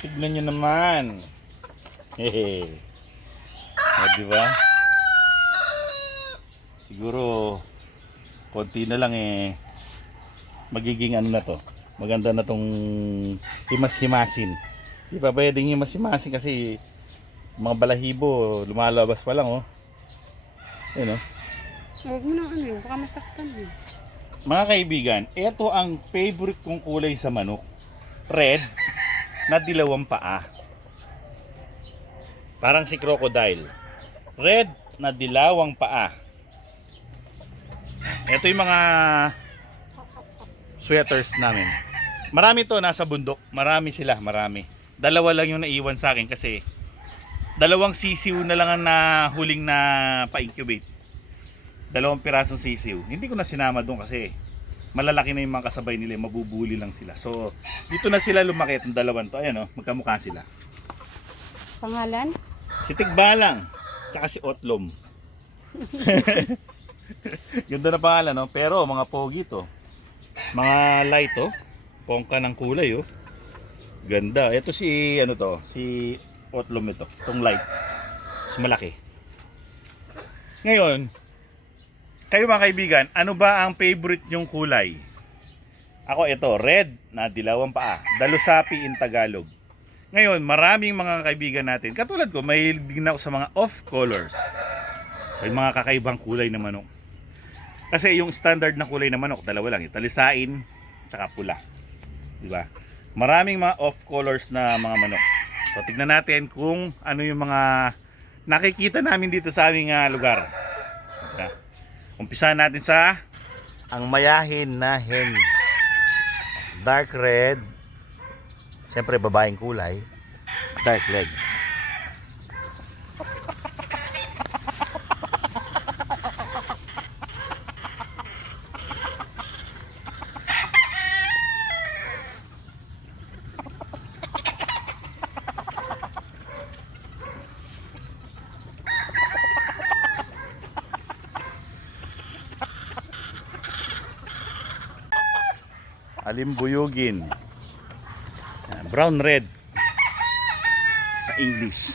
Tignan nyo naman. Hehe. O, di ba? Siguro, konti na lang eh. Magiging ano na to. Maganda na tong himas-himasin. Di pa pwedeng himas-himasin kasi mga balahibo, lumalabas pa lang oh. Ayun oh. Huwag mo na ano yun, baka masaktan eh. Mga kaibigan, ito ang favorite kong kulay sa manok. Red na dilawang paa. Parang si crocodile. Red na dilawang paa. Ito yung mga sweaters namin. Marami to nasa bundok. Marami sila, marami. Dalawa lang yung naiwan sa akin kasi dalawang sisiw na lang ang nahuling na pa-incubate dalawang pirasong sisiw. Hindi ko na sinama doon kasi malalaki na yung mga kasabay nila, mabubuli lang sila. So, dito na sila lumaki itong dalawang to. Ayan o, magkamukha sila. Pangalan? Si Tigbalang, tsaka si Otlom. Ganda na pangalan, no? Pero mga pogi to. Mga light, oh. Pongka ng kulay, oh. Ganda. Ito si, ano to, si Otlom ito. Itong light. Mas malaki. Ngayon, kayo mga kaibigan, ano ba ang favorite nyong kulay? Ako ito, red na dilawang paa. Dalusapi in Tagalog. Ngayon, maraming mga kaibigan natin, katulad ko, may din ako sa mga off colors. So, yung mga kakaibang kulay na manok. Kasi yung standard na kulay na manok, dalawa lang, italisain, tsaka pula. Di ba? Maraming mga off colors na mga manok. So, tignan natin kung ano yung mga nakikita namin dito sa aming ah, lugar. Umpisa natin sa ang mayahin na hen. Dark red. Siyempre babaeng kulay. Dark legs. Alimbuyugin. Yan, Brown red sa English.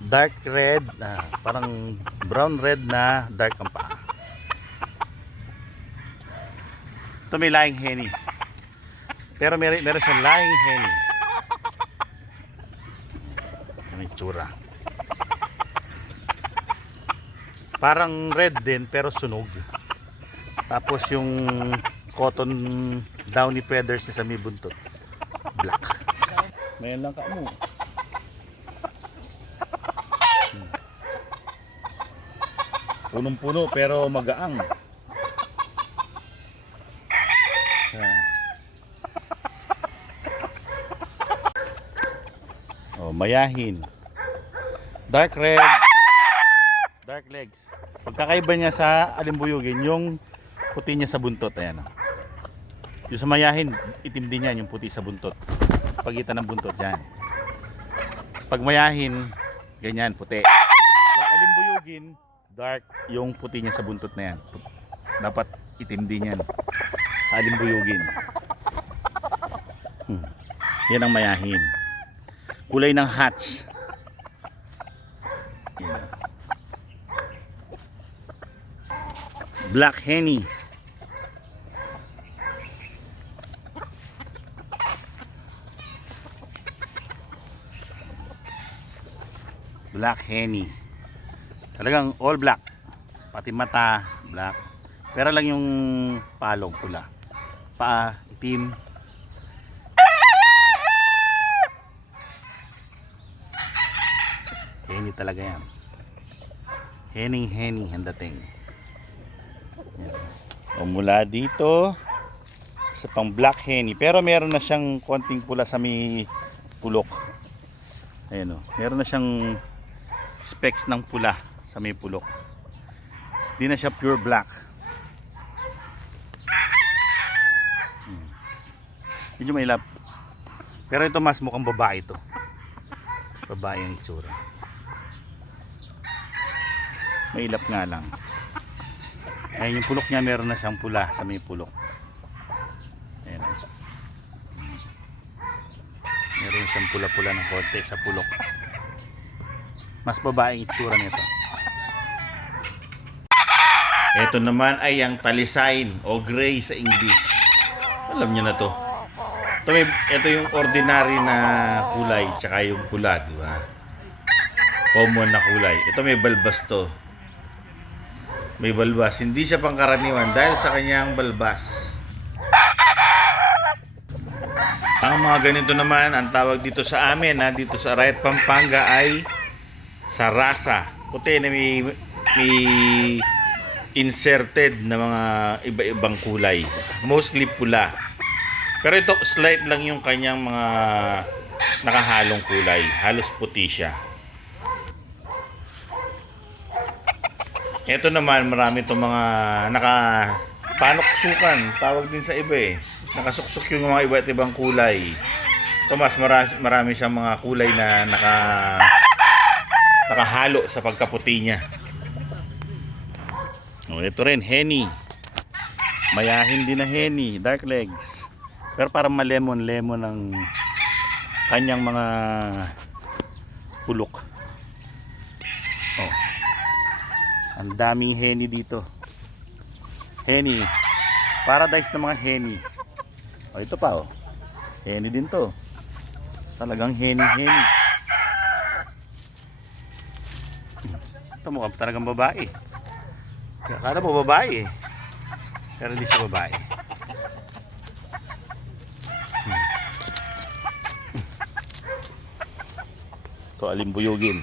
Dark red, ah, parang brown red na dark ang paa. Ito may lying henny. Pero meron, meron siyang lying henny. Yung tsura? Parang red din pero sunog. Tapos yung cotton downy feathers niya sa may buntot. Black. Mayan lang ka mo. Hmm. Punong-puno pero magaang. Ah. Oh, mayahin. Dark red. Dark legs. Pagkakaiba niya sa alimbuyugin, yung puti niya sa buntot. Ayan. Yung sa mayahin, itim din yan, yung puti sa buntot. Pagitan ng buntot, yan. Pag mayahin, ganyan, puti. Pag alimbuyugin, dark, yung puti niya sa buntot na yan. Dapat itim din yan. Sa alimbuyugin. Hmm. Yan ang mayahin. Kulay ng hatch. Black Henny. Black Henny. Talagang all black. Pati mata, black. Pero lang yung palong pula. Paa, itim. Henny talaga yan. Henning Henny ang dating. O mula dito sa pang black henny. Pero meron na siyang konting pula sa may pulok. Ayan o. Meron na siyang specks ng pula sa may pulok. Hindi na siya pure black. Hmm. Medyo mailap. Pero ito mas mukhang babae ito. Babae ang itsura. Mailap nga lang. Ayan yung pulok niya, meron na siyang pula sa may pulok. Ayan. Meron siyang pula-pula ng konti sa pulok. Mas babaeng itsura nito. Ito naman ay ang talisain o gray sa English. Alam niyo na to. Ito, may, ito yung ordinary na kulay tsaka yung pula, di ba? Common na kulay. Ito may balbas to. May balbas. Hindi siya pangkaraniwan dahil sa kanyang balbas. Ang mga ganito naman, ang tawag dito sa amin, ha, dito sa Arayat Pampanga ay sarasa. Puti na may, may inserted na mga iba-ibang kulay. Mostly pula. Pero ito, slight lang yung kanyang mga nakahalong kulay. Halos puti siya. Ito naman, marami itong mga naka panoksukan. Tawag din sa iba eh. Nakasuksok yung mga iba't ibang kulay. Ito mas marami, marami siyang mga kulay na naka nakahalo sa pagkaputi niya. Oh, ito rin, Henny. Mayahin din na Henny, dark legs. Pero parang malemon-lemon ang kanyang mga pulok. Oh. Ang daming Henny dito. Henny. Paradise ng mga Henny. Oh, ito pa oh. Henny din to. Talagang Henny, Henny. Ito mukhang talagang babae. Akala mo babae eh. Pero hindi siya babae. Hmm. Ito alimbuyugin.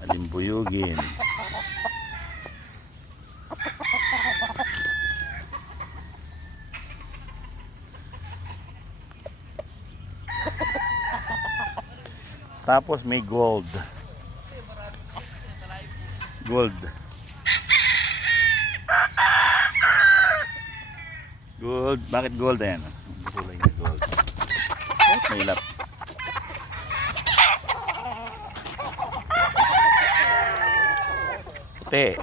Alimbuyugin. Tapos may gold. Gold. Gold. Bakit gold yan? Kulay niya gold. Oh, may lap. Te.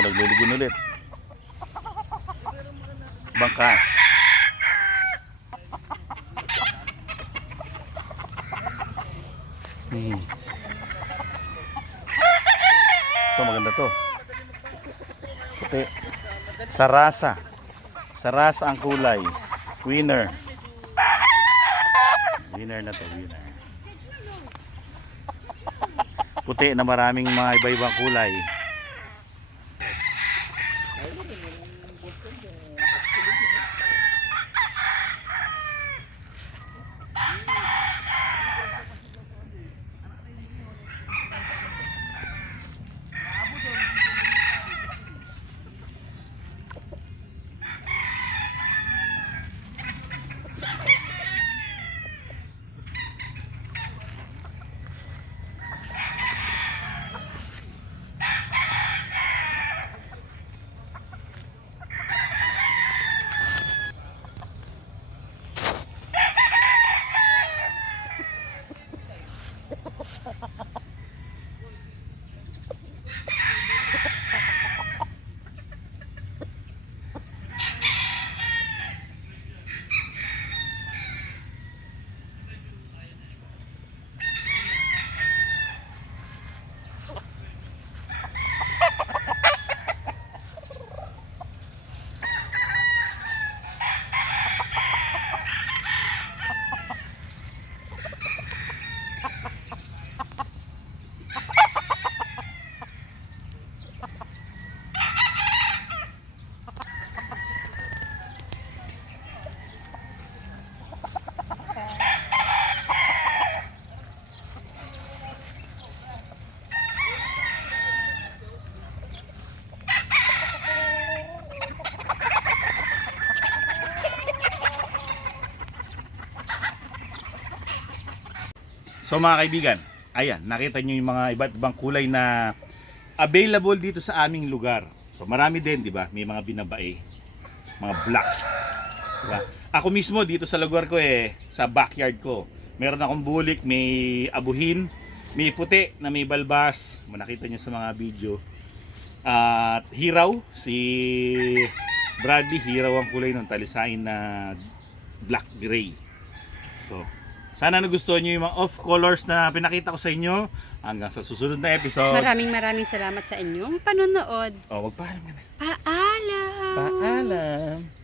Naglulugon ulit. Bangkas. Hmm. Ito maganda to. Puti. Sarasa. Sarasa ang kulay. Winner. Winner na to, winner. Puti na maraming mga iba-ibang kulay. So mga kaibigan, ayan, nakita nyo yung mga iba't ibang kulay na available dito sa aming lugar. So marami din, di ba? May mga binabae, mga black. Di ba? Ako mismo dito sa lugar ko eh, sa backyard ko. Meron akong bulik, may abuhin, May puti na may balbas. Manakita nyo sa mga video. At hiraw. Si Bradley, hiraw ang kulay ng talisain na black gray. So, sana nagustuhan nyo yung mga off colors na pinakita ko sa inyo. Hanggang sa susunod na episode. Maraming maraming salamat sa inyong panonood. Oh, magpaalam ka na. Paalam! Paalam.